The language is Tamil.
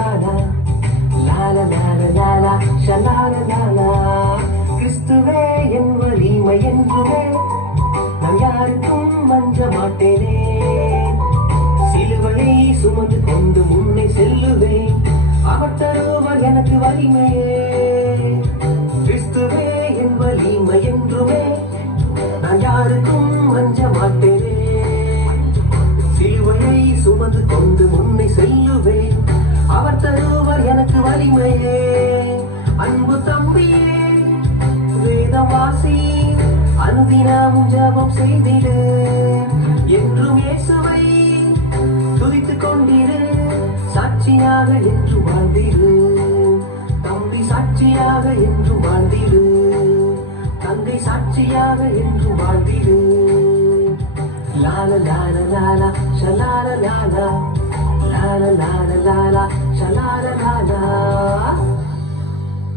லாலா லாலா லாலா லாலா ஷலாலா லாலா. கிறிஸ்துவே என் வலிமை என்றுமே நான் யாருக்கும் மஞ்ச மாட்டேனே. சிலுவையை சுமந்து கொண்டு முன்னே செல்லுவேன், அவர் தருவார் எனக்கு வலிமையே. கிறிஸ்துவே என் வலிமை என்றுமே நான் யாருக்கும் மஞ்ச மாட்டேனே. சிலுவையை சுமந்து கொண்டு முன்னே செல்லுவேன், அவர் தருவார் எனக்கு வலிமையே. அன்பு தம்பியே வேதவாசி, அனுதினமும் ஜெபம் செய்திடு, என்றும் இயேசுவை துதித்துக் கொண்டிரு. சாட்சியாக என்று வாழ்ந்திடு தம்பி, சாட்சியாக என்று வாழ்ந்திடு தங்கை, சாட்சியாக என்று வாழ்ந்திடு. லால லால லாலா ஷலால லாலா லால லால லாலா ஷலால லாலா.